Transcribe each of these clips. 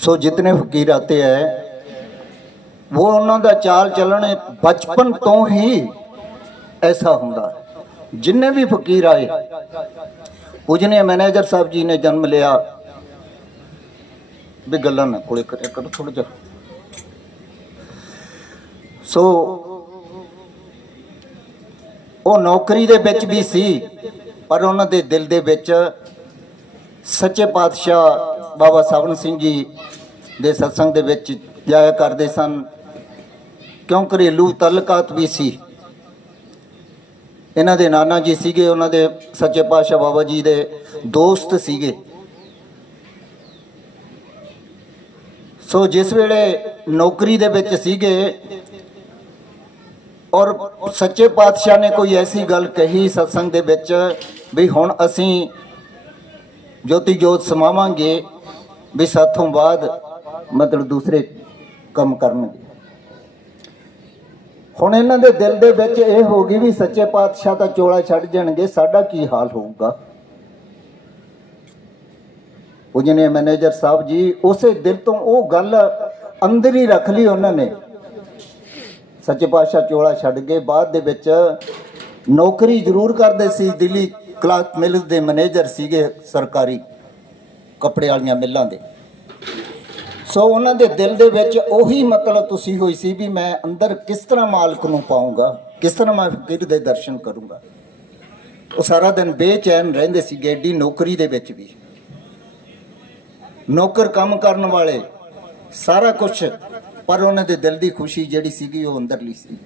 सो जितने फकीर आते हैं वो उन्होंने चाल चलन बचपन तो ही ऐसा होंदा। जिन्ने भी फकीर आए, पूजनीय मैनेजर साहब जी ने जन्म लिया भी गल्लां ना कोले करिया करो थोड़ा जा। सो वो नौकरी दे विच भी सी, पर उन्होंने दे दिल दे विच सच्चे पातशाह बाबा सावन सिंह जी दे सत्संग दे विच जाया करते सन, क्यों घरेलू तलकात भी सी। इन्हां दे नाना जी सीगे, उन्हां दे सच्चे पातशाह बाबा जी दे दोस्त सीगे। सो जिस वेले नौकरी दे विच सीगे और सच्चे पातशाह ने कोई ऐसी गल कही सत्संग दे विच भी हुण असीं ज्योति जोत समावांगे भी साथों बाद मतलब दूसरे काम करनगे। हुण इन्हां दे दिल दे विच इह हो गई भी सच्चे पातशाह तां चोला छड्ड जाणगे, साडा की हाल होऊगा। पूजनीय मैनेजर साहब जी उसे दिल तो वो गल अंदर ही रख ली उन्होंने। सच्चे पातशाह चोला छड्ड के बाद दे विच नौकरी जरूर करते सी, दिल्ली क्लॉथ मिल दे मैनेजर सीगे, सरकारी कपड़े वाली मिलों के। सो उन्होंने दिल दे विच उही मतलब तुसी हुई सी भी मैं अंदर किस तरह मालक नूं पाऊँगा, किस तरह मैं फकीर दे दर्शन करूँगा। वो सारा दिन बेचैन रहिंदे सी एडी नौकरी दे विच भी। नौकर काम करन वाले सारा कुछ, पर उन्होंने दिल की खुशी जिहड़ी सीगी वो अंदरली सी।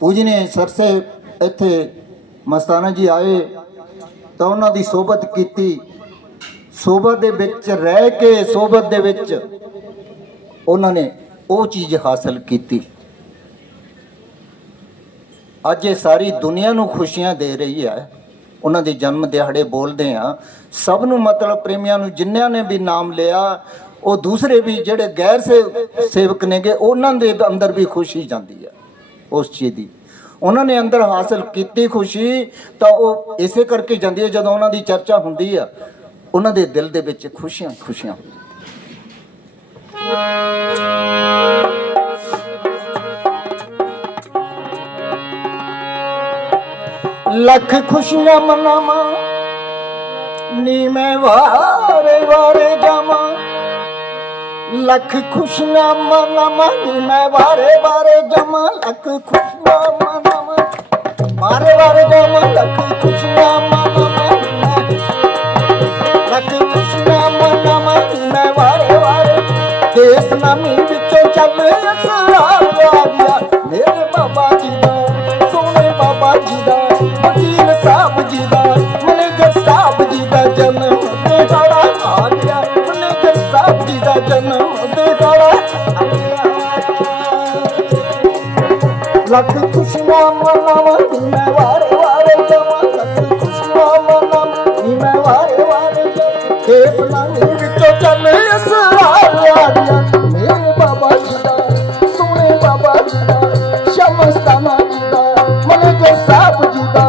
पूजनीय सरसे इत्थे मस्ताना जी आए तो उन्हों की सोबत की, सोबत दे विच रह के सोबत दे विच उन्होंने वो चीज़ हासिल की। अज ये सारी दुनिया नूं खुशियां दे रही है। उन्हों के जन्म दिहाड़े बोलते हैं सब नूं, मतलब प्रेमियां नूं जिन्हों ने भी नाम लिया, वो दूसरे भी जेड़े गैर से सेवक ने गे उन्होंने दे अंदर भी खुशी जाती है उस चीज़ की। उन्होंने अंदर हासिल की खुशी तो वो इसे करके जाती है, जदों उन्हों की चर्चा होंदी है उन्होंने दिल दे विच खुशियां खुशियां। लख खुशियां मनावा नी मैं वारे वारे जावा, लख खुशियां मनावा नी मैं वारे वारे जावा, लख खुशियां मनावा वारे वारे जावा, लख खुशियां मनावा लख खुशियां मनावा मैं वारे वारे। देश नामी विचों चल असरा आ गया मेरे बाबा जी दा, सोने बाबा जी दा, वकील साहब जी दा, मैनेजर साहब जी दा जन्म दिहाड़ा आ गया, मैनेजर साहब जी दा जन्म दिहाड़ा आ गया। लख खुशियां मनावा मैं वारे वारे जावा, लख खुशियां मनावा मैं वारे वारे जावा। देश नामी विचों चल असरा आ गया मेरे बाबा जी दा, सोने बाबा जी दा, शमस्ताना जी दा, मैनेजर साहब जी दा,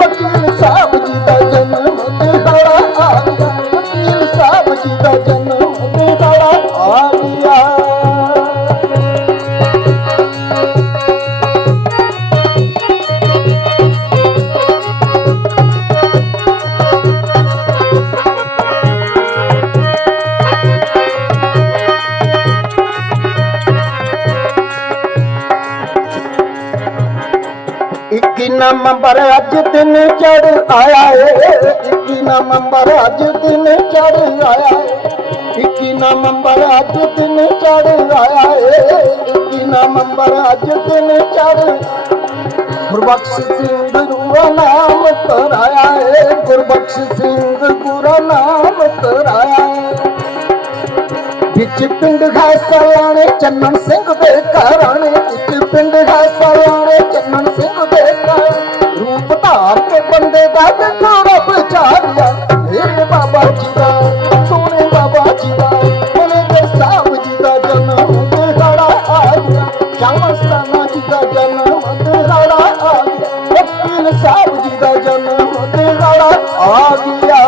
वकील साहब जी दा जन्म दिहाड़ा आ गया, वकील साहब जी दा जन्म दिहाड़ा आ गया। नवंबर अज दिन चढ़ आया है, 21 नवंबर अज दिन चढ़ आया है, 21 नवंबर अज दिन चढ़ आया है, 21 नवंबर अज दिन चढ़। गुरबख्श सिंह गुरुआ नाम तराया है, गुरबख्श सिंह गुरुआ नाम तराया है। बिच पिंड घासलाने चन्नन सिंह दे घराने, बिच पिंड घासलाने चन्नन सिंह दे घराने। रूप धार के बंदे दा देखो रब चारिया मेरे बाबा जी दा, सोने बाबा जी दा, मैनेजर साहब जी दा जन्म दिहाड़ा आ गया, श्यामस्ताना जी दा जन्म दिहाड़ा आ गया, वकील साहब जी दा जन्म दिहाड़ा आ गया।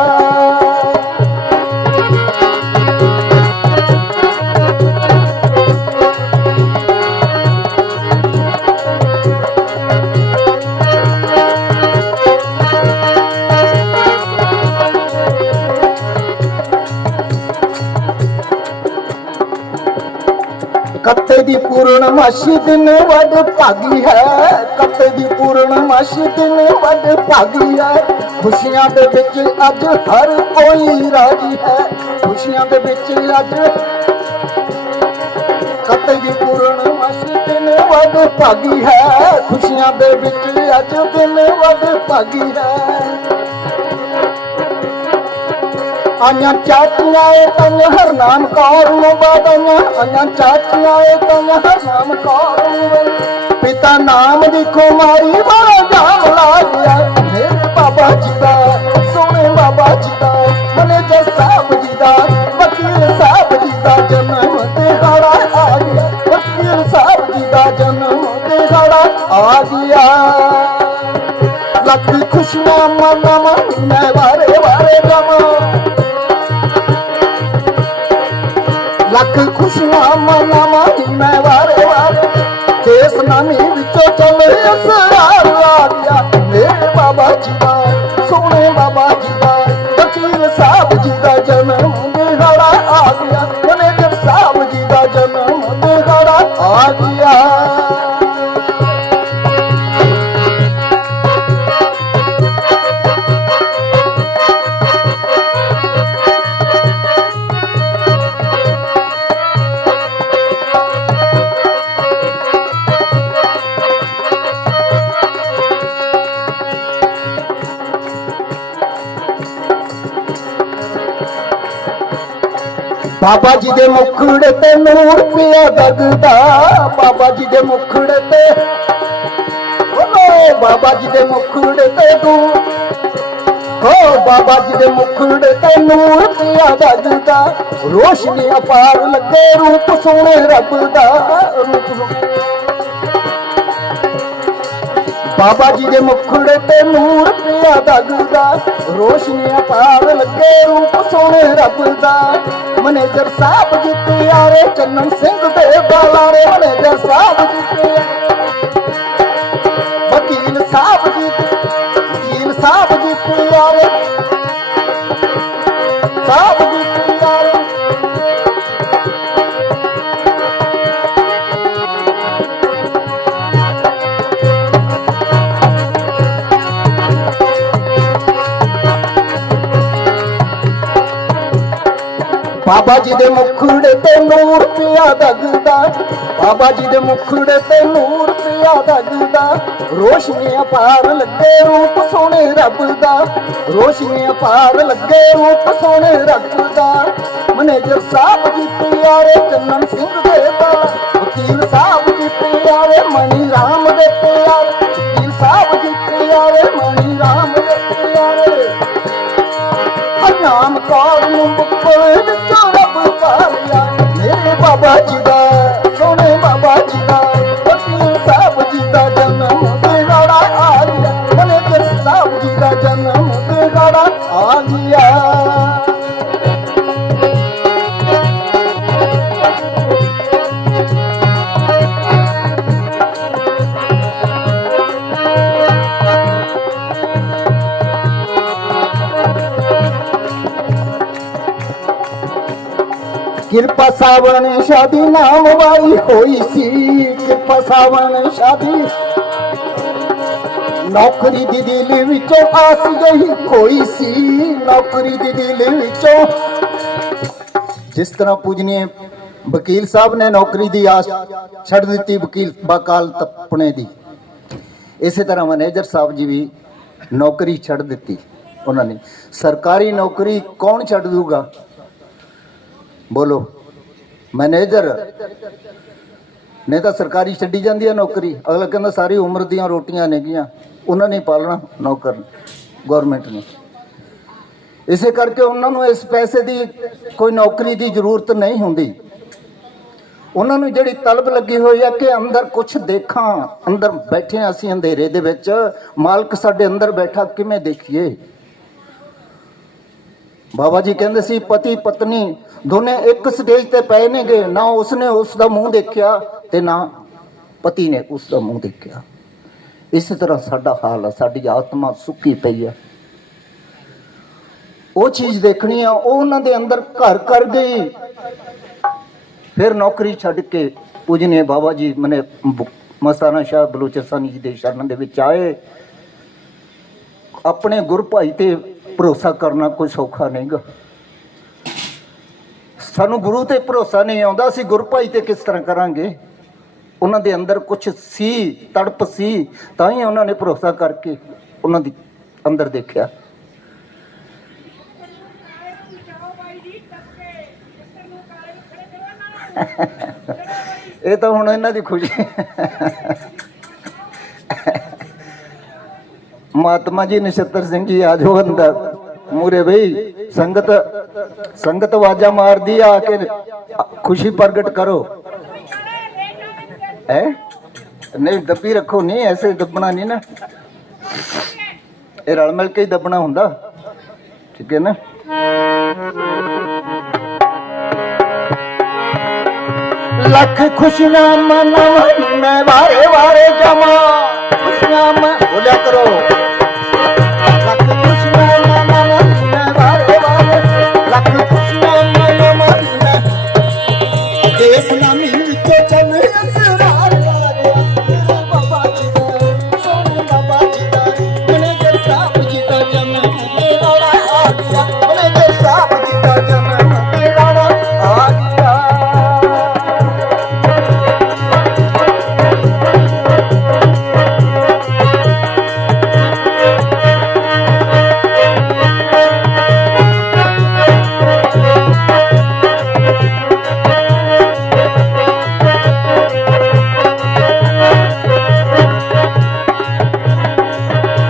ਕੱਤੇ ਦੀ ਪੂਰਨਮਾਸ਼ੀ ਦਿਨ ਵੱਡ ਭਾਗੀ ਹੈ, ਕੱਤੇ ਦੀ ਪੂਰਨਮਾਸ਼ੀ ਦਿਨ ਵੱਡ ਭਾਗੀ ਹੈ। ਖੁਸ਼ੀਆਂ ਦੇ ਵਿੱਚ ਅੱਜ ਹਰ ਕੋਈ ਰਾਜੀ ਹੈ, ਖੁਸ਼ੀਆਂ ਦੇ ਵਿੱਚ ਅੱਜ ਕੱਤੇ ਦੀ ਪੂਰਨਮਾਸ਼ੀ ਦਿਨ ਵੱਡ ਭਾਗੀ ਹੈ, ਖੁਸ਼ੀਆਂ ਦੇ ਵਿੱਚ ਅੱਜ ਦਿਨ ਵੱਡ ਭਾਗੀ ਹੈ। ਆਈਆਂ ਚਾਚੀਆਂ ਏ ਤੈਨੂੰ ਹਰਨਾਮ ਕੌਰ ਨੂੰ ਵਧਾਈਆਂ, ਆਈਆਂ ਚਾਚੀਆਂ ਏ ਤੈਨੂੰ ਹਰਨਾਮ ਕੌਰ ਨੂੰ। ਪਿਤਾ ਨਾਮ ਦੀ ਖੁਮਾਰੀ ਬੜਾ ਜਾਮ ਲਾ ਗਿਆ, ਮੇਰੇ ਬਾਬਾ ਜੀ ਦਾ ਸੋਹਣੇ ਬਾਬਾ ਜੀ ਦਾ, ਮੈਨੇਜਰ ਸਾਹਿਬ ਜੀ ਦਾ, ਵਕੀਲ ਸਾਹਿਬ ਜੀ ਦਾ ਜਨਮ ਦਿਹਾੜਾ ਆ ਗਿਆ, ਵਕੀਲ ਸਾਹਿਬ ਜੀ ਦਾ ਜਨਮ ਦਿਹਾੜਾ ਆ ਗਿਆ। ਲੱਖ ਖੁਸ਼ੀਆਂ ਮਨਾਵਾਂ ਮੈਂ ਵਾਰੇ ਵਾਰੇ ਗਾਵਾਂ, ਲੱਖ ਖੁਸ਼ੀਆਂ ਮਨਾਵਾਂ ਮੈਂ ਵਾਰੇ ਵਾਰੇ। ਦੇਸ ਨਾਮੀ ਵਿੱਚੋਂ ਚੱਲੇ ਅਸਰਾਰ ਆ ਗਿਆ, ਮੇਰੇ ਬਾਬਾ ਜੀ ਦਾ ਸੋਹਣੇ ਬਾਬਾ ਜੀ ਦਾ, ਵਕੀਲ ਸਾਹਿਬ ਜੀ ਦਾ ਜਨਮ ਦਿਹਾੜਾ ਆ ਗਿਆ, ਮੈਨੇਜਰ ਸਾਹਿਬ ਜੀ ਦਾ ਜਨਮ ਦਿਹਾੜਾ ਆ ਗਿਆ। ਬਾਬਾ ਜੀ ਦੇ ਮੁਖੜੇ ਤੇ ਨੂਰ ਪਿਆ ਦਗਦਾ, ਬਾਬਾ ਜੀ ਦੇ ਮੁਖੜੇ ਤੇ ਓ ਬਾਬਾ ਜੀ ਦੇ ਮੁਖੜੇ ਤੇ ਨੂਰ, ਓ ਬਾਬਾ ਜੀ ਦੇ ਮੁਖੜੇ ਤੇ ਨੂਰ ਪਿਆ ਦਗਦਾ। ਰੋਸ਼ਨੀ ਅਪਾਰ ਲੱਗੇ ਰੂਪ ਸੋਹਣੇ ਰੱਬ ਦਾ, ਰੂਪ ਬਾਬਾ ਜੀ ਦੇ ਮੁਖੜੇ ਤੇ ਨੂਰ ਪਿਆ ਦਗਦਾ। ਰੋਸ਼ਨੀ ਅਪਾਰ ਲੱਗੇ ਰੂਪ ਸੋਹਣੇ ਰੱਬ ਦਾ। ਮੈਨੇਜਰ ਸਾਹਿਬ ਜੀ ਪਿਆਰੇ ਚੰਨਨ ਸਿੰਘ ਦੇ ਬਾਲਾਰੇ, ਮੈਨੇਜਰ ਸਾਹਿਬ ਜੀ ਪਿਆਰੇ, ਵਕੀਲ ਸਾਹਿਬ ਜੀ, ਵਕੀਲ ਸਾਹਿਬ ਜੀ ਪਿਆਰੇ, ਸਾਹਿਬ ਜੀ ਪਿਆਰੇ। ਬਾਬਾ ਜੀ ਦੇ ਮੁਖੜੇ ਤੇ ਨੂਰ ਪਿਆ ਦਗਦਾ, ਬਾਬਾ ਜੀ ਦੇ ਮੁਖੜੇ ਤੇ ਨੂਰ ਪਿਆ ਦਗਦਾ। ਰੋਸ਼ਨੀ ਅਪਾਰ ਲੱਗੇ ਰੂਪ ਸੋਹਣੇ ਰੱਬ ਦਾ, ਰੋਸ਼ਨੀ ਅਪਾਰ ਲੱਗੇ ਰੂਪ ਸੋਹਣੇ ਰੱਬ ਦਾ। ਮੈਨੇਜਰ ਸਾਹਿਬ ਜੀ ਪਿਆਰੇ ਚੰਨਨ ਸਿੰਘ ਦੇ ਬਾਲਾ, ਵਕੀਲ ਸਾਹਿਬ ਜੀ ਪਿਆਰੇ ਮਣੀ ਰਾਮ ਦੇ ਪਿਆਰੇ, ਵਕੀਲ ਸਾਹਿਬ ਜੀ ਪਿਆਰੇ ਮਣੀ ਰਾਮ ਦੇ ਪਿਆਰੇ। ਨਾਮ ਕੌਰ ਨੂੰ ਬੁੱਕਲ ਵਿੱਚੋਂ ਰੱਬ ਪਾਲਿਆ, ਮੇਰੇ ਬਾਬਾ ਜੀ ਦਾ ਸੋਹਣੇ ਬਾਬਾ ਜੀ ਦਾ, ਵਕੀਲ ਸਾਹਿਬ ਜੀ ਦਾ ਜਨਮ ਦਿਹਾੜਾ ਆ ਗਿਆ, ਮੈਨੇਜਰ ਸਾਹਿਬ ਜੀ ਦਾ ਜਨਮ ਦਿਹਾੜਾ ਆ ਗਿਆ। ਕਿਰਪਾ ਸਾਵਣ ਸ਼ਾਦੀ ਨਾਮ ਵਾਈ ਹੋਈ ਸੀ, ਕਿਰਪਾ ਸਾਵਣ ਸ਼ਾਦੀ। ਨੌਕਰੀ ਦੀ ਦਿਲ ਵਿੱਚੋਂ ਆਸ ਗਈ ਖੋਈ ਸੀ, ਨੌਕਰੀ ਦੀ ਦਿਲ ਵਿੱਚੋਂ। ਜਿਸ ਤਰ੍ਹਾਂ ਪੂਜਨੀਏ ਵਕੀਲ ਸਾਹਿਬ ਨੇ ਨੌਕਰੀ ਦੀ ਆਸ ਛੱਡ ਦਿੱਤੀ ਵਕੀਲ ਬਾਕਾਲ ਤਪਣੇ ਦੀ, ਇਸੇ ਤਰ੍ਹਾਂ ਮੈਨੇਜਰ ਸਾਹਿਬ ਜੀ ਵੀ ਨੌਕਰੀ ਛੱਡ ਦਿੱਤੀ ਉਹਨਾਂ ਨੇ। ਸਰਕਾਰੀ ਨੌਕਰੀ ਕੌਣ ਛੱਡ ਦੂਗਾ ਬੋਲੋ? ਮੈਨੇਜਰ ਨੇ ਤਾਂ ਸਰਕਾਰੀ ਛੱਡੀ ਜਾਂਦੀ ਹੈ ਨੌਕਰੀ, ਅਗਲਾ ਕਹਿੰਦਾ ਸਾਰੀ ਉਮਰ ਦੀਆਂ ਰੋਟੀਆਂ ਨੇਗੀਆਂ, ਉਹਨਾਂ ਨੇ ਪਾਲਣਾ ਨੌਕਰ ਗੌਰਮੈਂਟ ਨੇ। ਇਸੇ ਕਰਕੇ ਉਹਨਾਂ ਨੂੰ ਇਸ ਪੈਸੇ ਦੀ ਕੋਈ ਨੌਕਰੀ ਦੀ ਜ਼ਰੂਰਤ ਨਹੀਂ ਹੁੰਦੀ। ਉਹਨਾਂ ਨੂੰ ਜਿਹੜੀ ਤਲਬ ਲੱਗੀ ਹੋਈ ਹੈ ਕਿ ਅੰਦਰ ਕੁਝ ਦੇਖਾਂ, ਅੰਦਰ ਬੈਠੇ ਅਸੀਂ ਅੰਧੇਰੇ ਦੇ ਵਿੱਚ, ਮਾਲਕ ਸਾਡੇ ਅੰਦਰ ਬੈਠਾ ਕਿਵੇਂ ਦੇਖੀਏ। ਬਾਬਾ ਜੀ ਕਹਿੰਦੇ ਸੀ ਪਤੀ ਪਤਨੀ ਦੋਨੇ ਇੱਕ ਸਟੇਜ ਤੇ ਪਏ ਨੇਗੇ, ਨਾ ਉਸਨੇ ਉਸ ਦਾ ਮੂੰਹ ਦੇਖਿਆ ਤੇ ਨਾ ਪਤੀ ਨੇ ਉਸ ਦਾ ਮੂੰਹ ਦੇਖਿਆ। ਇਸੇ ਤਰ੍ਹਾਂ ਸਾਡਾ ਹਾਲ ਹੈ, ਸਾਡੀ ਆਤਮਾ ਸੁੱਕੀ ਪਈ ਹੈ। ਉਹ ਚੀਜ਼ ਦੇਖਣੀ ਆ, ਉਹ ਉਹਨਾਂ ਦੇ ਅੰਦਰ ਘਰ ਕਰ ਗਈ। ਫਿਰ ਨੌਕਰੀ ਛੱਡ ਕੇ ਪੂਜਨੀਏ ਬਾਬਾ ਜੀ ਮਨੇ ਮਸਤਾਨਾ ਸ਼ਾਹ ਬਲੋਚਿਸਤਾਨੀ ਜੀ ਦੇ ਸ਼ਰਨ ਦੇ ਵਿੱਚ ਆਏ। ਆਪਣੇ ਗੁਰ ਭਾਈ ਤੇ ਭਰੋਸਾ ਕਰਨਾ ਕੋਈ ਸੌਖਾ ਨਹੀਂਗਾ। ਸਾਨੂੰ ਗੁਰੂ ਤੇ ਭਰੋਸਾ ਨਹੀਂ ਆਉਂਦਾ, ਅਸੀਂ ਗੁਰ ਭਾਈ ਤੇ ਕਿਸ ਤਰ੍ਹਾਂ ਕਰਾਂਗੇ। ਉਹਨਾਂ ਦੇ ਅੰਦਰ ਕੁਛ ਸੀ, ਤੜਪ ਸੀ, ਤਾਂ ਹੀ ਉਹਨਾਂ ਨੇ ਭਰੋਸਾ ਕਰਕੇ ਉਹਨਾਂ ਦੀ ਅੰਦਰ ਦੇਖਿਆ। ਇਹ ਤਾਂ ਹੁਣ ਇਹਨਾਂ ਦੀ ਖੁਸ਼ੀ। ਮਹਾਤਮਾ ਜੀ ਨਛੱਤਰ ਸਿੰਘ ਜੀ ਆ ਜਾਓ ਅੰਦਰ ਮੂਰੇ ਬਈ। ਸੰਗਤ ਆਵਾਜ਼ਾਂ ਮਾਰਦੀ ਆ ਕੇ खुशी प्रगट करो। है नहीं दबी रखो, नहीं ऐसे दबना नहीं ना, ये रल मिल के ही दबना हुंदा, ठीक है ना। लख खुशियां मनावां मैं वारे वारे जमा, खुशियां मैं बोलिया करो। लख खुशियां मनावां मैं वारे वारे, लख खुशियां मनावां मैं देश नामी विचों चले असरार वारे। बाबा जी दा सोने बाबा जी दा मैनेजर साहब जी दा जन्म मेरा आ गया, मैनेजर साहब जी दा जन्म मेरा आ गया।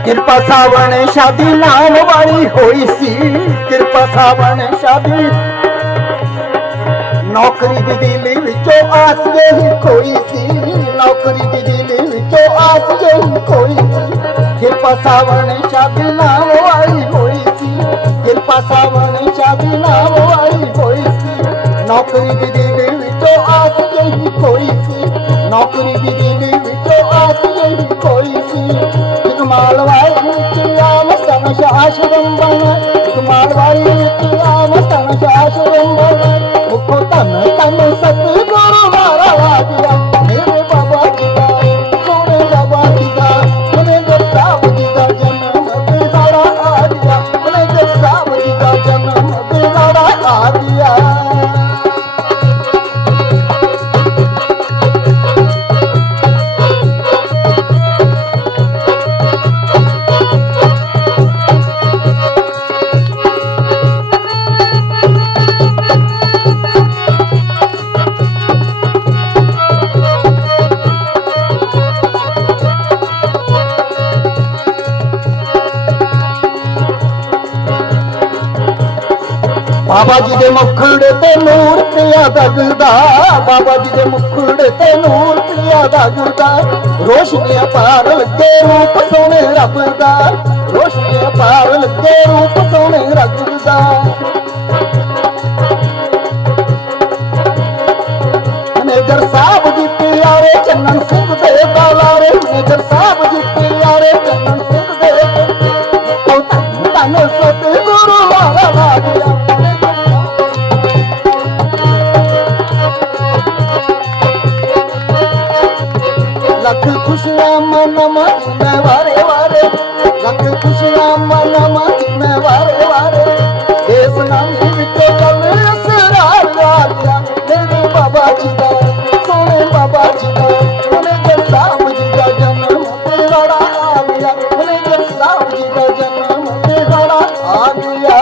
कृपा सावन शादी नाम वाली होई सी, कृपा सावन शादी नौकरी दी दिल विचों आस यही कोई सी, नौकरी दी दिल विचों आस यही कोई सी। कृपा सावन शादी नाम वाली होई सी, कृपा सावन शादी नाम वाली होई सी। नौकरी दी दिल विचों आस यही कोई सी, नौकरी दी दिल विचों आस यही कोई सी। मालवाई मस्तान शाश्रम बना, मालवाई मस्तान शाश्रम बना। मुखो तन तन सतगुरु मारा वादिया, मेरे बाबा जी दा सोने बाबा जी दा मैनेजर साहब जी दा जन्म बेदारा आ गया, मैनेजर साहब जी दा जन्म बेदारा आ गया। बाबा जी दे मुखड़े ते नूर पिया दगदा, बाबा जी दे मुखड़े ते नूर पिया दगदा। रोशनी पार लगे रूप सोने रब दा, रोशनी पार लगे रूप सोने रब दा। मैनेजर साहब जी प्यारे चन्नन सिंह दे दलारे, मैनेजर साहब जी प्यारे चन्नन सिंह दे तन सतगुरु मारा वादिया। लख खुशियां मनावां मैं वारे वारे, लख खुशियां मनावां मैं वारे वारे। देश नामी विचों चले असरार वालिया, मेरे बाबा जी दा सोने बाबा जी दा मैनेजर साहब जी दा जन्म बेदारा आ गया, मैनेजर साहब जी दा जन्म बेदारा आ गया।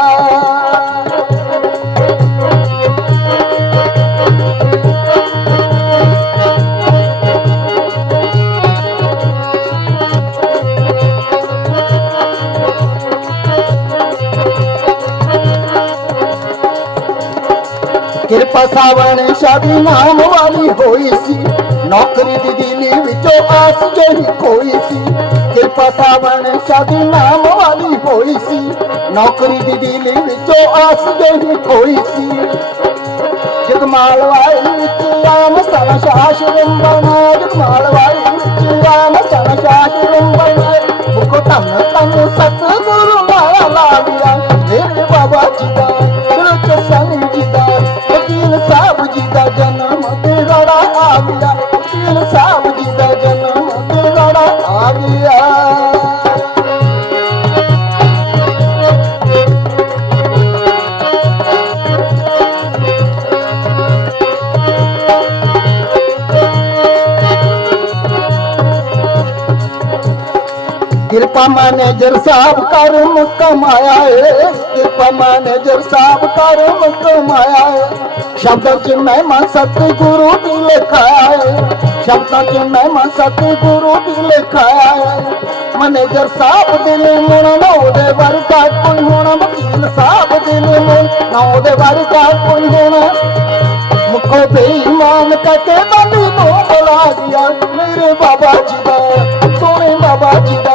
कृपा सावन शादी नाम वाली होई सी, नौकरी दी दिल विचों आस यही कोई सी। कृपा सावन शादी नाम वाली होई सी, नौकरी दी दिल विचों आस यही कोई सी। जगमालवाई विच मस्ताना शाश्रम बना, जगमालवाई विच मस्ताना शाश्रम बना। मुखो तन तन सतगुरु मारा लागिया, मेरे बाबा जी दा बलोचस्तानी जी दा वकील साहब जी दा जन्म बेदारा आ गया, कृपा मैनेजर साहब कर्म कमाया है, कृपा मैनेजर साहब कर्म कमाया है। शब्दों च महिमा सतगुरु दी लिखाया है, शब्दों च महिमा सतगुरु दी लिखाया है। मैनेजर साहब दिल मुन नौदे वर्गा कोई होना, वकील साहब दिल मुन नौदे वर्गा कोई होना। मुखो बेईमान कहते बंदी को बुला दिया, मेरे बाबा जी दा सोने बाबा जी दा।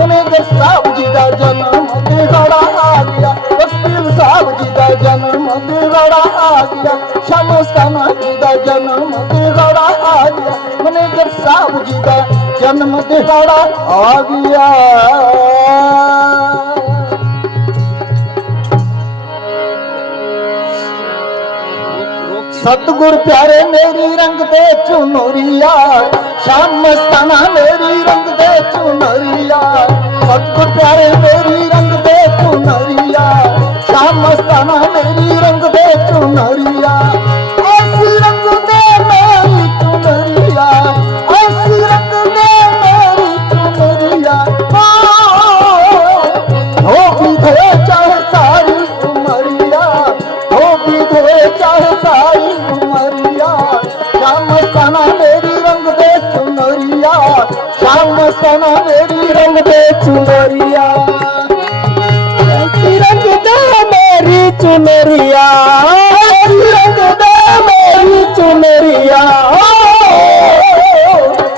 मैनेजर साहब जी दा जन्म दिहाड़ा आ गया, वकील साहब जी दा जन्म दिहाड़ा आ गया, शमस्ताना जी दा जन्म दिहाड़ा आ गया, मैनेजर साहब जी दा जन्म दिहाड़ा आ गया। सतगुर प्यारे मेरी रंग दे चुनरिया, शाम मस्ताना मेरी रंग दे चुनरिया। सतगुर प्यारे मेरी रंग दे चुनरिया, शाम मस्ताना मेरी रंग दे चुनरिया। ऐसी रंग दे मेरी चुनरिया, ऐसी रंग दे मेरी चुनरिया। हो भी धोए चाहे सारी उमरिया, हो भी धोए चाहे सारी उमरिया। शाम मस्ताना मेरी रंग दे चुनरिया, शाम मस्ताना मेरी रंग दे चुनरिया। ऐसी रंग दे मेरी चुनरिया, ऐसी रंग दे मेरी चुनरिया।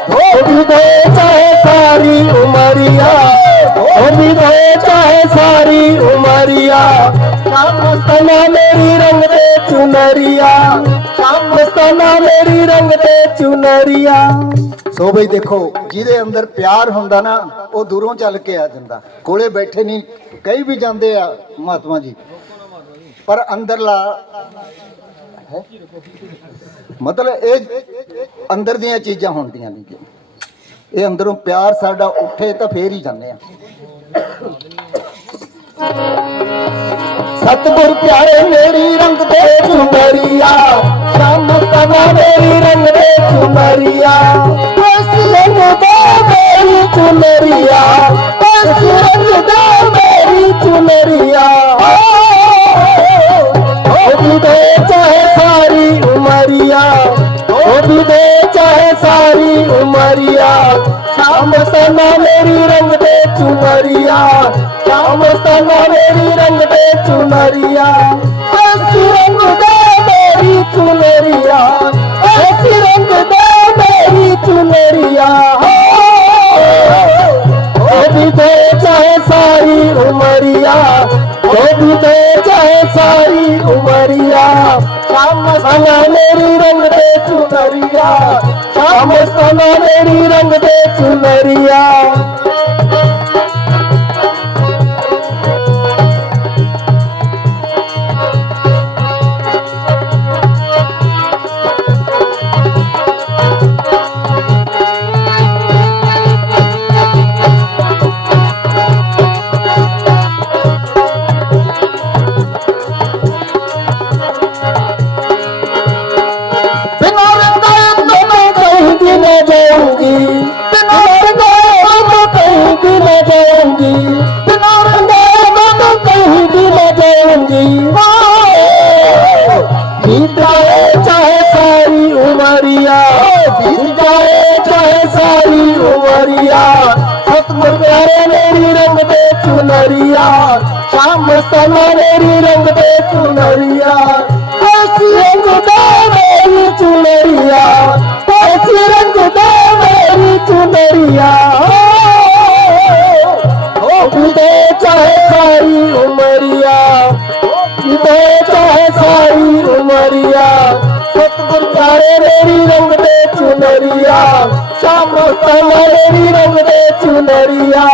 हो भी धोए चाहे सारी उमरिया, हो भी धोए चाहे सारी उमरिया। शाम मस्ताना मेरी रंग दे चुनरिया, शाम मस्ताना मेरी रंग दे चुनरिया। सो बई देखो जिहदे अंदर प्यार हुंदा ना वो दूरों चल के आ जांदा, कोले बैठे नहीं कई भी जांदे आ महात्मा जी, पर अंदरला है मतलब ये अंदर दियां चीज़ां होंदियां नहीं, ये अंदरों प्यार साडा उठे तो फेर ही जाने आ। सतगुर प्यारे मेरी रंग दे चुनरिया, शाम मस्ताना मेरी रंग दे चुनरिया। ऐसी रंग दे मेरी चुनरिया, ऐसी रंग दे मेरी चुनरिया। हो भी दे चाहे सारी उमरिया, हो भी दे चाहे सारी उमरिया। शाम मस्ताना मेरी रंग दे चुनरिया, शाम मस्ताना मेरी रंग दे चुनरिया। ऐसी रंग दे मेरी चुनरिया, ऐसी रंग दे मेरी चुनरिया। हो भी दे चाहे सारी उमरिया, हो भी दे चाहे सारी उमरिया। शाम मस्ताना मेरी रंग दे चुनरिया, शाम मस्ताना मेरी रंग दे चुनरिया। बीत जाए चाहे सारी उमरिया, बीत जाए चाहे सारी उमरिया। सतगुर प्यारे मेरी रंग दे चुनरिया, शाम मस्ताना मेरी रंग दे चुनरिया। ऐसी रंग दे मेरी चुनरिया, ऐसी रंग दे मेरी चुनरिया। हो भी दे चाहे सारी उमरिया, दे चाहे सारी उमरिया। सतगुर प्यारे मेरी रंग दे चुनरिया, शाम मस्ताना मेरी रंग दे चुनरिया।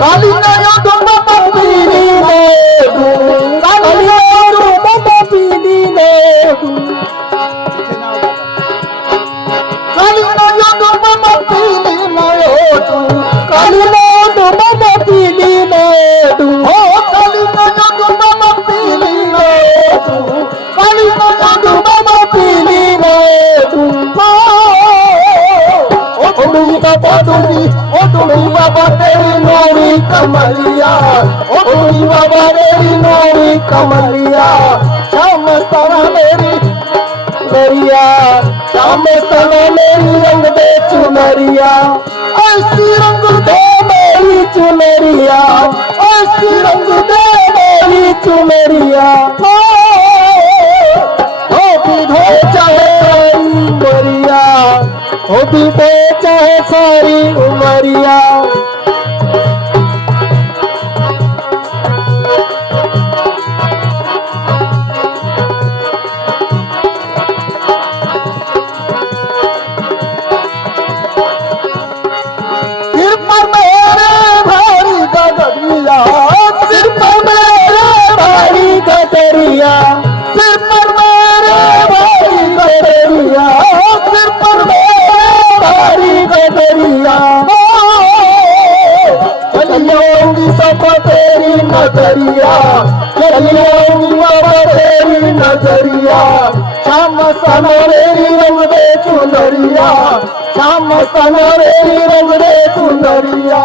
काली नया डोंगा पंपीरी में दूंगा, काली डू हो काली ना डू बाबा पीली ना डू काली ना डू बाबा पीली ना डू ओ डूंगी बाबा डूंगी ओ डूंगी बाबा तेरी नूरी कमलिया ओ डूंगी बाबा तेरी नूरी कमलिया शाम मस्ताना मेरी चुनरिया शाम मस्ताना मेरी रंग दे चुनरिया ऐसी रंग दे मेरी चुनरिया ऐसी रंग दे मेरी चुनरिया हो भी धो चाहे उमरिया हो भी दे चाहे सारी उमरिया सिर पर मेरे भारी गठरिया सिर पर मेरे भारी गठरिया सिर पर मेरे भारी गठरिया चलियोगी सब तेरी नजरिया चलियोगी बाबा तेरी नजरिया शाम सना मेरी रंग दे चुनरिया शाम सना मेरी रंग दे चुनरिया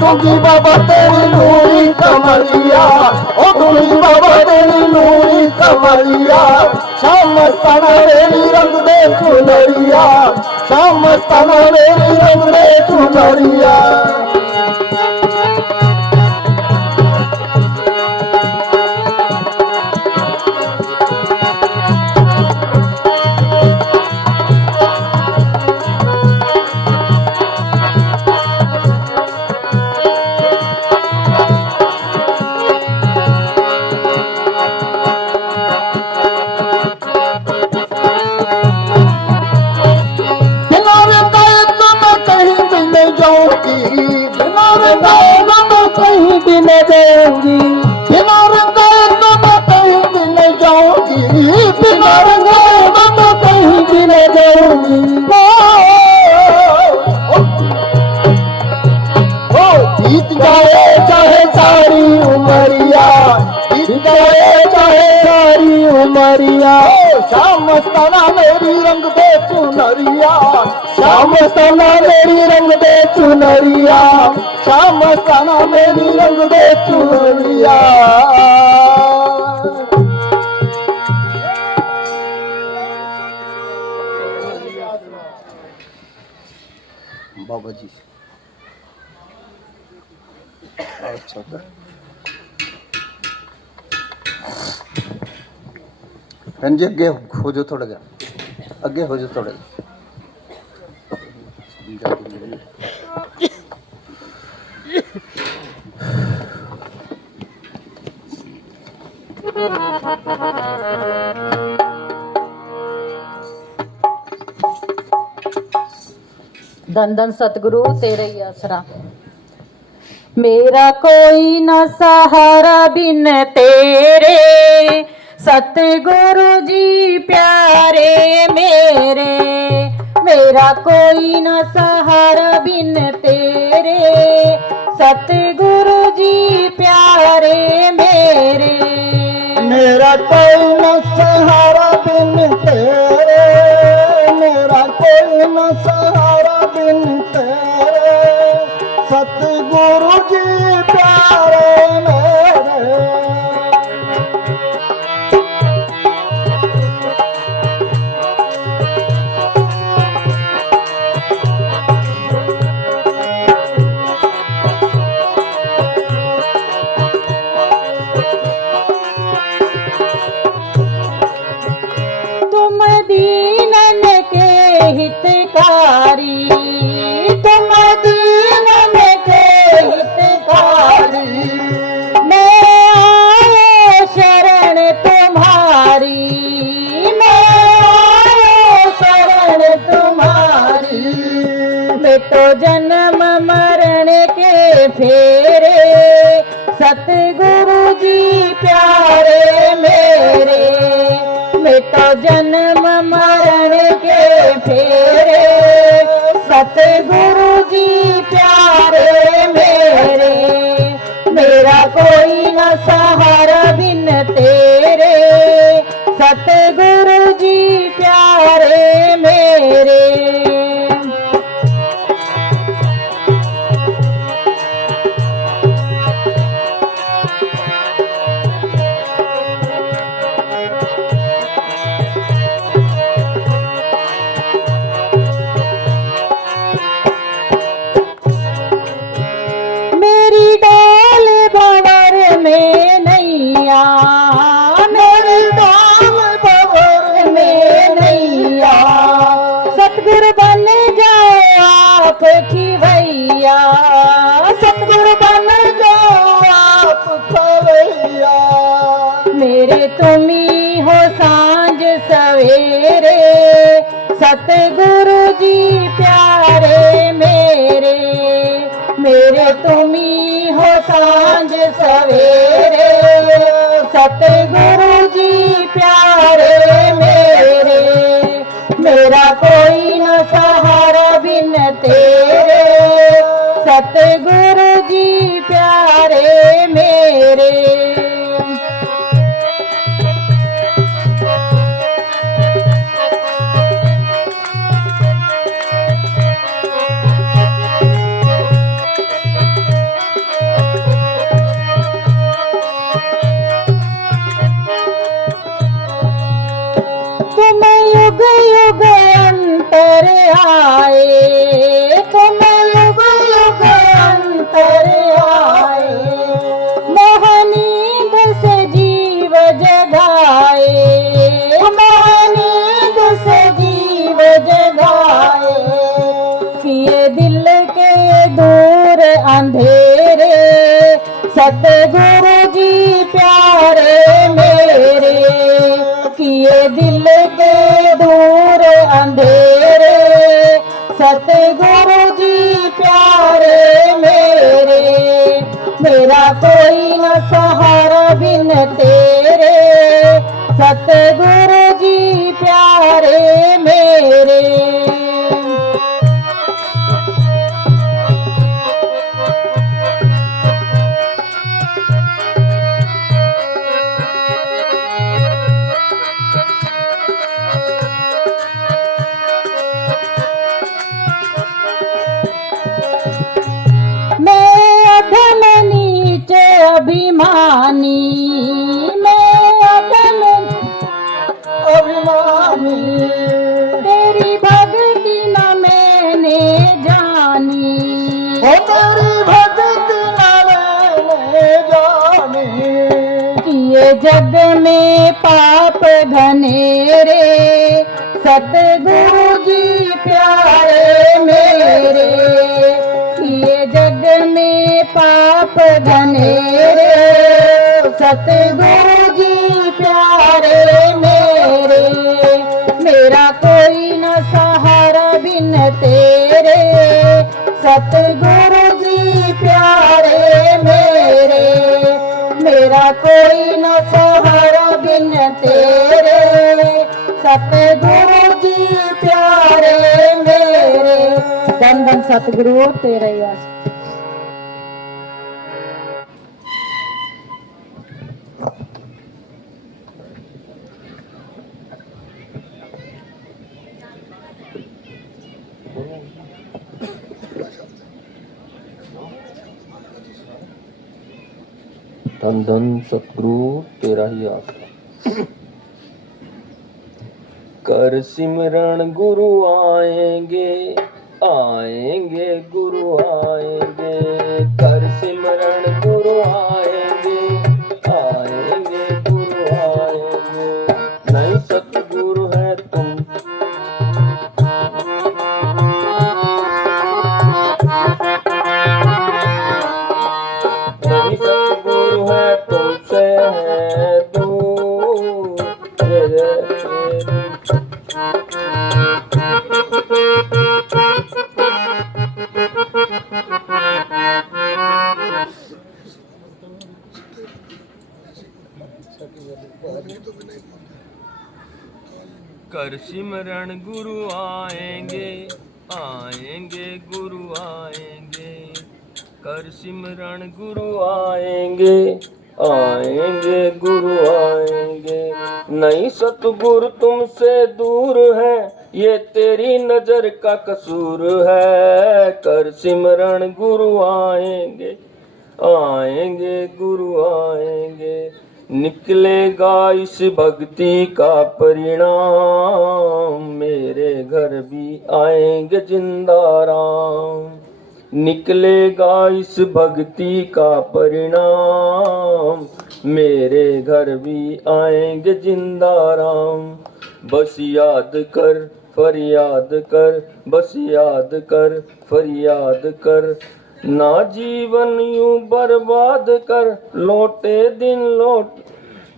डूंगी बाबा तेरी नूरी कमलिया ओ डूंगी बाबा तेरी नूरी कमलिया शाम मस्ताना मेरी रंग दे चुनरिया शाम मस्ताना मेरी रंग दे चुनरिया कहीं भी न जाऊंगी बिना रंगाए तो मैं कहीं भी न जाऊंगी बिना रंगाए तो मैं कहीं भी न जाऊंगी बीत जाए चाहे सारी उमरिया बीत जाए चाहे सारी उमरिया शाम मस्ताना मेरी रंग दे चुनरिया शाम मस्ताना मेरी रंग दे चुनरिया शाम मस्ताना मेरी रंग दे चुनरिया बाबा जी अच्छा जी अगे हो जाओ थोड़ा जा अगे हो जाओ थोड़ा धन धन सतगुरु तेरे ही आसरा मेरा कोई न सहारा बिन तेरे सतगुरु जी प्यारे मेरे मेरा कोई न सहारा बिन तेरे सतगुरु जी प्यारे मेरे मेरा कोई न सहारा बिन तेरे मेरा कोई न सहारा बिन तेरे सतगुरु जी प्यारे मेरे तुम दीनन के हित सतगुरु जी प्यारे मेरे, मिटो जन्म मरण के फेरे। सतगुरु जी प्यारे मेरे, मेरा कोई न सहारा बिन तेरे। सतगुरु जी प्यारे मेरे। मेरी डाल भंवर में नैया, मेरी डाल भंवर में नैया। सतगुरु बन जाओ आप खिवैया, सतगुरु बन जाओ आप खवैया। मेरे तुम्ही हो सांझ सवेरे। सतगुरु जी प्यारे मेरे, मेरे तुम्ही हो सांझ सवेरे। सतगुरु जी प्यारे मेरे, मेरा कोई न सहारा बिन तेरे। सतगुरु जी प्यारे मेरे। तुम युग युग अंतर आए, तुम युग युग अंतर आए। मोहनींद से जीव जगाए, मोहनींद से जीव जगाए। किए दिल के दूर अंधेरे। सतगुरु जी प्यारे मेरे, किए दिल के दूर अंधेरे। सतगुरु जी प्यारे मेरे, मेरा कोई न सहारा बिन तेरे। सतगुरु जी प्यारे मेरे। अभिमानी, मैं अभिमानी। तेरी भक्ति न मैंने जानी, ओ तेरी भक्ति न मैंने जानी। किए जग में पाप घनेरे। सतगुरु जी प्यारे मेरे, किए जग में पाप घनेरे। सतगुरु जी प्यारे मेरे, मेरा कोई न सहारा बिन तेरे। सतगुरु जी प्यारे मेरे, मेरा कोई न सहारा बिन तेरे। सतगुरु जी प्यारे मेरे। धन धन सतगुरु तेरे आस। धन धन सतगुरु तेरा ही आसरा। कर सिमरन गुरु आएंगे, आएंगे गुरु आएंगे। कर सिमरन गुरु आएंगे, आएंगे गुरु आएंगे। नहीं सतगुरु है तुम, नहीं सतगुरु है तुमसे है दूर। कर सिमरन गुरु आएंगे, आएंगे गुरु आएंगे। कर सिमरन गुरु आएंगे, आएंगे गुरु आएंगे। नहीं सतगुरु तुमसे दूर है, ये तेरी नजर का कसूर है। कर सिमरन गुरु आएंगे, आएंगे गुरु आएंगे। निकलेगा इस भक्ति का परिणाम, मेरे घर भी आएंगे जिंदा राम। निकलेगा इस भक्ति का परिणाम, मेरे घर भी आएंगे जिंदा राम। बस याद कर फरियाद कर, बस याद कर फरियाद कर। ना जीवन यूं बर्बाद कर, लौटे दिन लौट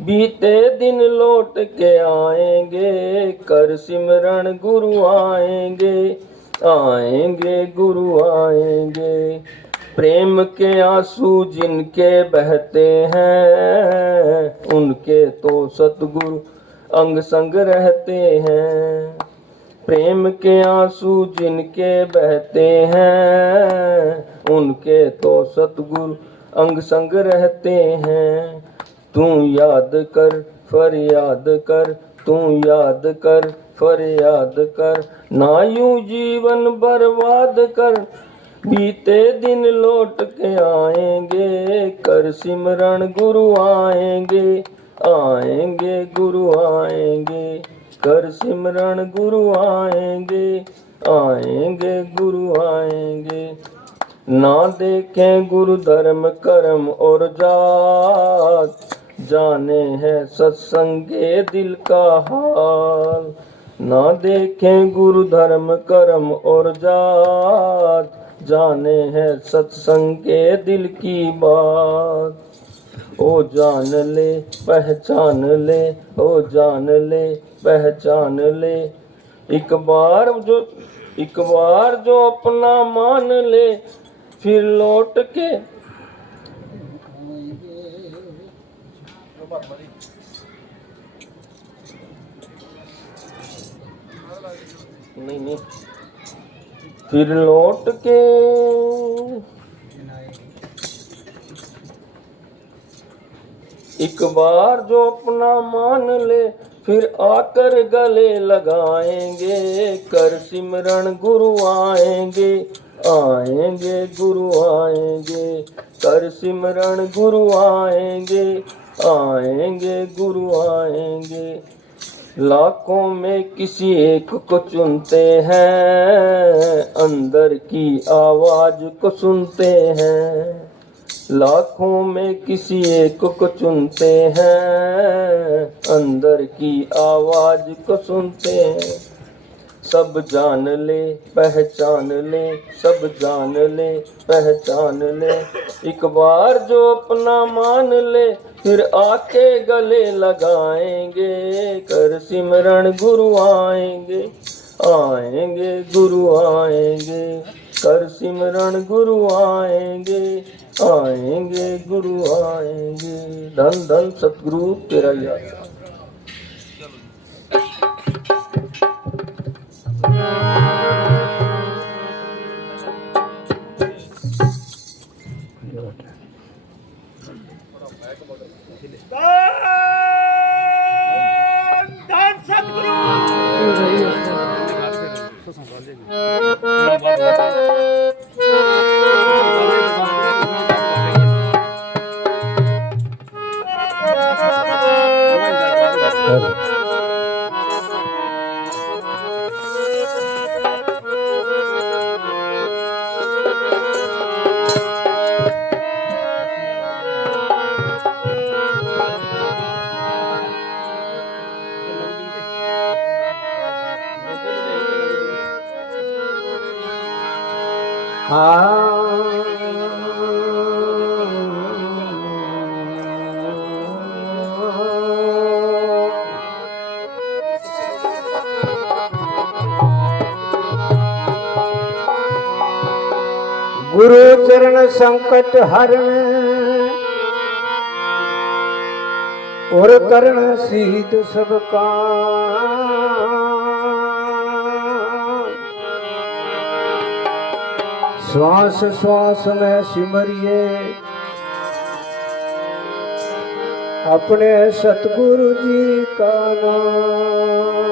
बीते दिन लौट के आएंगे। कर सिमरन गुरु आएंगे, आएंगे गुरु आएंगे। प्रेम के आंसू जिनके बहते हैं, उनके तो सतगुरु अंग संग रहते हैं। प्रेम के आंसू जिनके बहते हैं, उनके तो सतगुरु अंग संग रहते हैं। तू याद कर फरियाद कर, तू याद कर फरियाद कर। ना यूं जीवन बर्बाद कर, बीते दिन लौट के आएंगे। कर सिमरन गुरु आएंगे, आएंगे गुरु आएंगे। कर सिमरन गुरु आएंगे, आएंगे गुरु आएंगे। ना देखें गुरु धर्म कर्म और जात, जाने है सत्संगे दिल का हाल। ना देखें गुरु धर्म कर्म और जात, जाने है सत्संगे दिल की बात। ओ जान ले पहचान ले, ओ जान ले पहचान ले। एक बार जो अपना मान ले, फिर लौट के नहीं फिर लौट के एक बार जो अपना मान ले, फिर आकर गले लगाएंगे। कर सिमरन गुरु आएंगे, आएंगे गुरु आएंगे। कर सिमरन गुरु आएंगे, आएंगे गुरु आएंगे। लाखों में किसी एक को चुनते हैं, अंदर की आवाज को सुनते हैं। लाखों में किसी एक को चुनते हैं, अंदर की आवाज को सुनते हैं। सब जान ले पहचान ले, सब जान ले पहचान ले। एक बार जो अपना मान ले, फिर आके गले लगाएंगे। कर सिमरन गुरु आएंगे, आएंगे गुरु आएंगे। कर सिमरन गुरु आएंगे, आएंगे गुरु आएंगे। धन धन सतगुरु तेरा याद। गुरु चरण संकट हरण, और करण सीध सब काम। श्वास श्वास में सिमरिए अपने सतगुरु जी का नाम।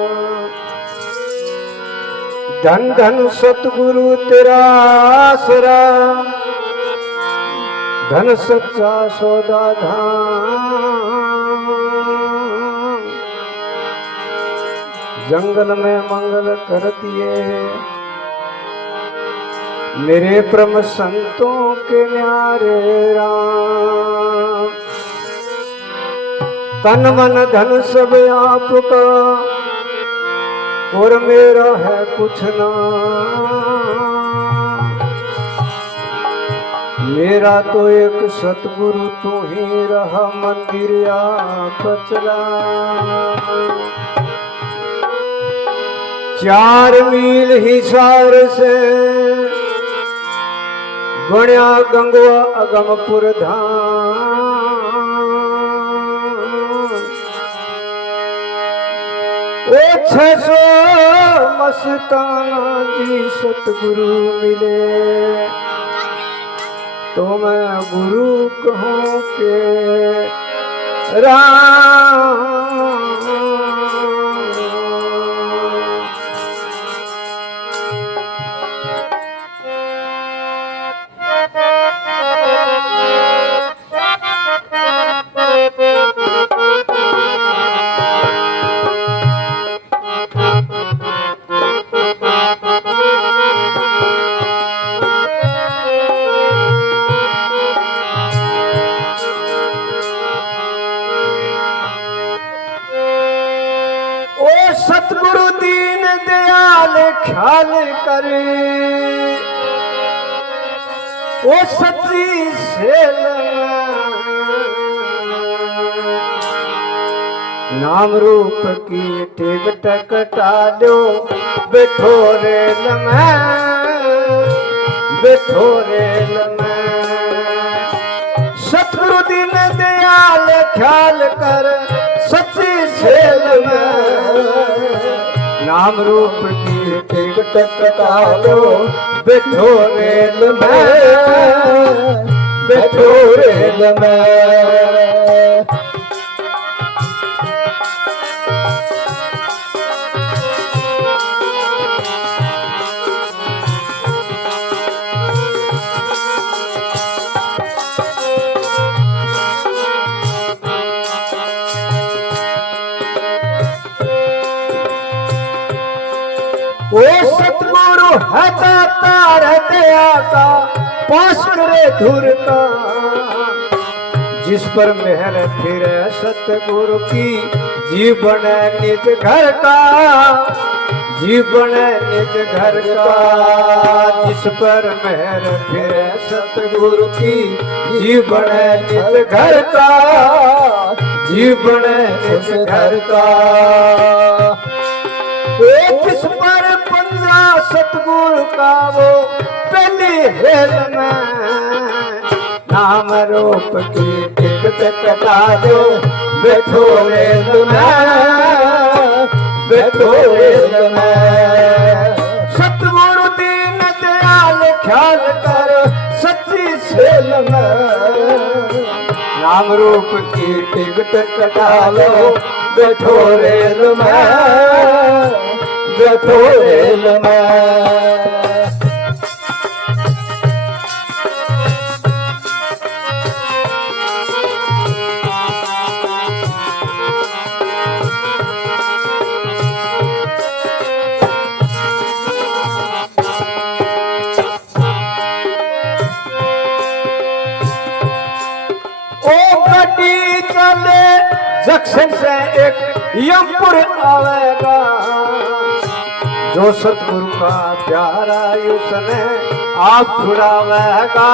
धन धन सतगुरु तेरा आसरा, धन सच्चा सौदा धाम। जंगल में मंगल कर दिए मेरे परम संतों के न्यारे राम। तन मन धन सब आपका और मेरा है कुछ ना। मेरा तो एक सतगुरु तू ही रहा, मंदिर आप चला। 4 मील हिसार से बण्या गंगवा अगमपुर धाम। ओ 600 मस्ताना जी सतगुरु मिले तो मैं गुरु कहूँ के राम। सतगुरु दीन दयाल ख्याल करे, ओ सच्ची सेल नाम रूप की टेक टकटा दो। बैठो रेल में, बैठो रेल में। सतगुरु दीन दयाल ख्याल कर सच्ची सेल में। नाम रूप की टेक टकटा दो। बैठो रेल में, बैठो रेल में। ओ सतगुरु है दाता दया का, पास करे धुर का। जिस पर मेहर फिरे सतगुरु की, जीवन निज घर का, जीवन निज घर का। जिस पर मेहर फिरे सतगुरु की, जीवन निज घर का, जीवन निज घर का। किस पर पंजा सतगुरु का वो पहली हेल में। नाम रूप की टिकट कटा दो। बैठो रेल में, बैठो रेल में। सतगुरु दीन दयाल ख्याल कर सच्ची सेल में। नाम रूप की टिकट कटा लो। बैठो रेल में, बैठो रेल में। ओ गड्डी चले जंक्शन से एक यमपुर आवेगा। जो सतगुरु का प्यारा उसने आप छुड़ावेगा,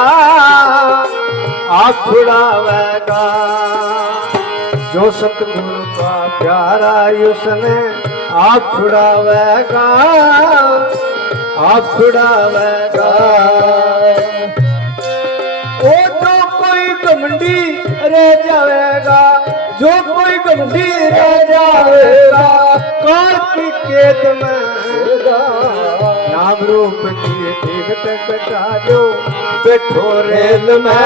आप छुड़ावेगा। जो सतगुरु का प्यारा उसने आप छुड़ावेगा, आप छुड़ावेगा। ओ तो कोई घमंडी रह जाएगा, जो कोई गंभीर जाएगा काल की केत में, नाम रूप की टिकट कटा दो बैठो रेल में,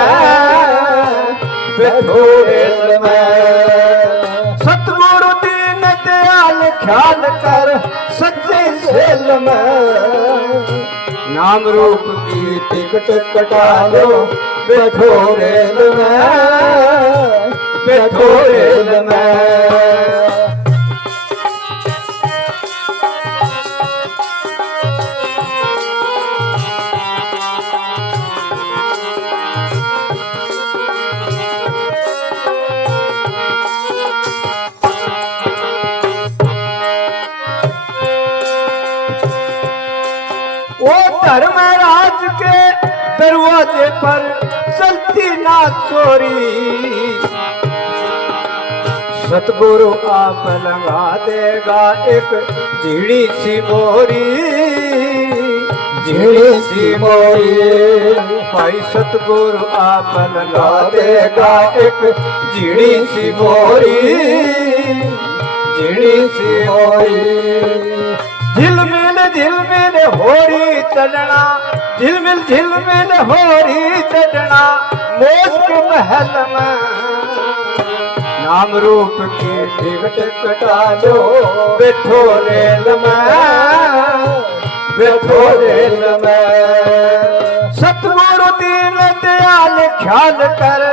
बैठो रेल में। सतगुरु दीन दयाल ख्याल कर सच्चे सेल में, नाम रूप की टिकट कटा दो बैठो रेल में, बैठो रेल में। वो धर्मराज के दरवाजे पर चलती ना चोरी, सतगुरु आप लगा देगा एक झीड़ी सी मोरी, झीड़ी सी मोरी। भाई सतगुरु आप लगा देगा एक झीड़ी सी मोरी, झीड़ी सी मोरी। झिलमिल झिलमिल होरी चढ़ना, झिलमिल झिलमिल होरी चढ़ना मौज के महल में, नाम रूप की टिकट कटा लो बैठो रेल में, बैठो रेल में। सतगुरु दीन दयाल ख्याल कर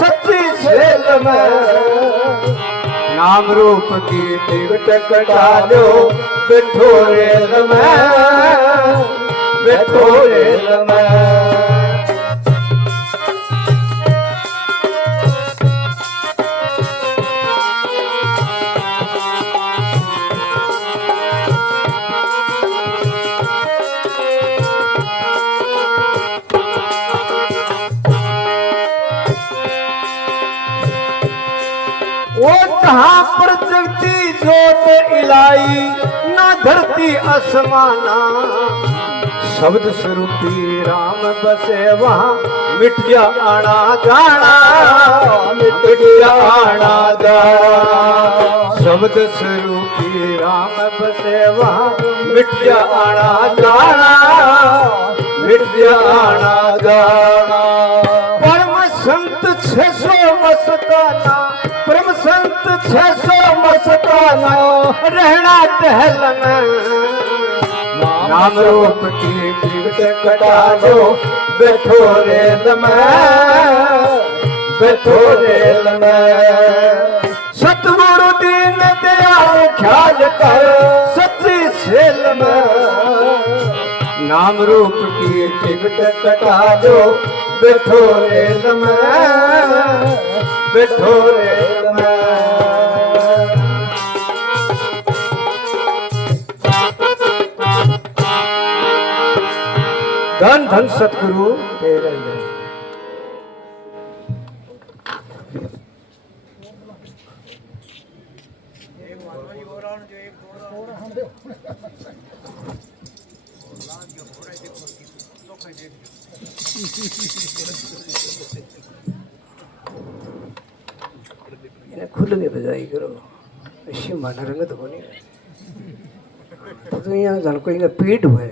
सच्ची सेल में, नाम रूप की टिकट कटा लो बैठो रेल में, बैठो रेल में। वो जहाँ पर जगती जोत इलाई ना धरती आसमाना, शब्द स्वरूपी राम बसे वहाँ मिट जा आना जाना, मिट जा आना जाना। शब्द स्वरूपी राम बसे वहाँ मिट जा आना जाना, मिट जा आना जाना। परम संत 600 मस्ताना, परम संत 600 मस्ताना रहना टहल में, नाम रूप की टिकट कटा लो बैठो रेल में, बैठो रेल में। सतगुरु दीन दयाल ख्याल कर सच्ची सेल में, नाम रूप की टिकट कटा लो बैठो रेल में, बैठो रेल में। धन धन सतगुरु तेरे जय। इन्हें खुल के बजाई करो, इसी मन रंगत होनी तो यहाँ जन को इन्हें पीठ हुए।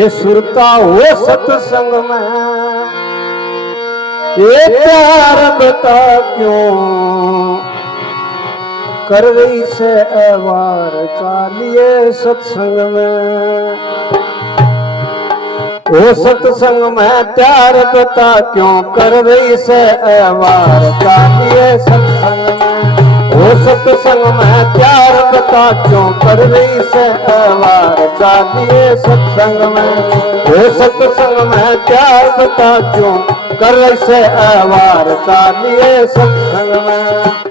ये सुरता हो सत्संग में, ये प्यार बता क्यों कर रही से अवार चालिए सत्संग में। वो सत्संग में प्यार बता क्यों कर रही से अवार चालिए सत्संग में। वो सत्संग में प्यार बता क्यों कर रही से अवार चालिए सत्संग में। वो सत्संग में प्यार बता क्यों कर रही से अवार चालिए सत्संग में।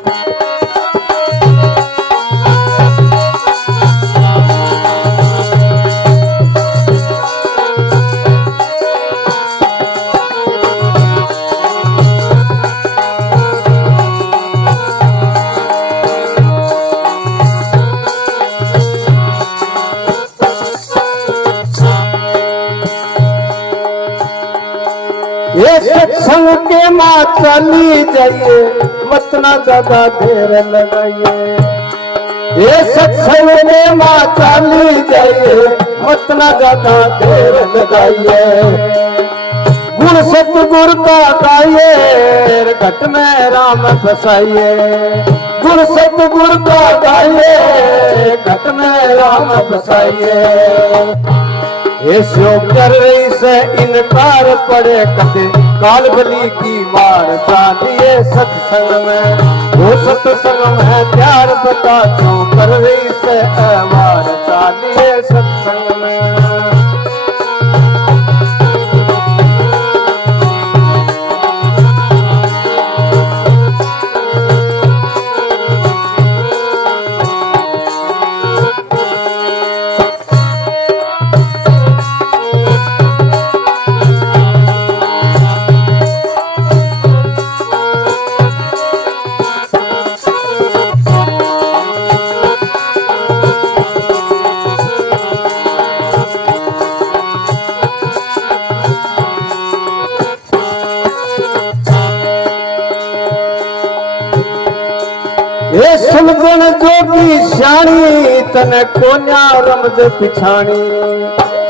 ये सत्संग के माँ चली जाइए, मत ना ज्यादा देर लगाइए। ये सत्संग में माँ चली जाइए, मत ना ज्यादा देर लगाइए। गुण सतगुर का गाइए, घट में राम बसाइए। गुण सतगुर का गाइए, घट में राम बसाइए। ये स्यो कर रही से इनकार पड़े कदे काल बली की मार चालिए सत्संग में। वो सत्संग में प्यार बता क्यों कर रही से अवार चालिए सत्संग में। ये समझन जोगी श्याणी तने कोन्या रमज पिछाणी।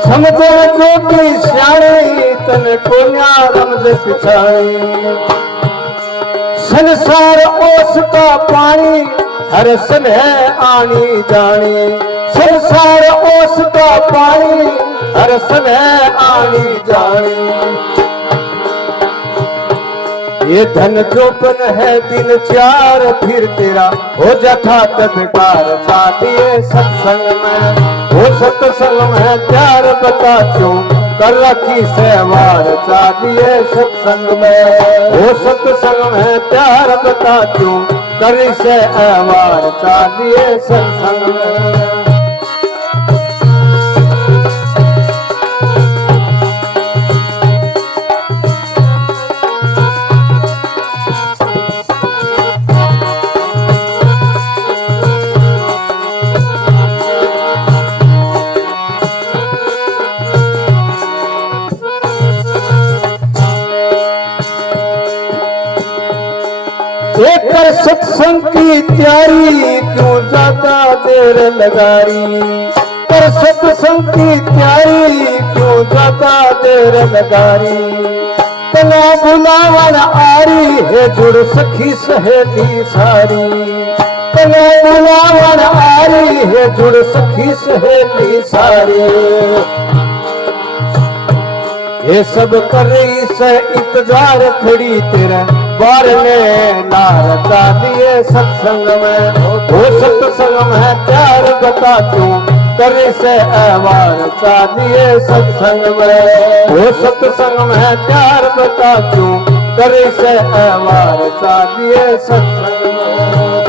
समझन जोगी श्याणी तने कोन्या रमज पिछाणी। संसार ओस का पानी हर सन है आनी जानी। संसार ओस का पानी हर सन है आनी जानी। ये धन जोपन है दिन चार फिर तेरा हो जाता तत्कार चालिए सत्संग में। वो सत्संग में प्यार बता क्यों कर रखी सहवार चालिए सत्संग में। वो सत्संग में प्यार बता क्यों कर सहवार चालिए सत्संग में। कर सत्संग की तैयारी क्यों ज्यादा देर लगारी। कर सत्संग की तैयारी क्यों ज्यादा देर लगारी। तना बुलावन आरी है जुड़ सखी सहेली सारी। तना बुलावन आरी है जुड़ सखी सहेली सारी। ये सब कर रही से इंतजार खड़ी तेरा बार ने नार चालिए सत्संग में। वो सत्संग में प्यार बता क्यों कर से अवार चालिए सत्संग में। वो सत्संग में प्यार बता क्यों कर से अवार चालिए सत्संग में।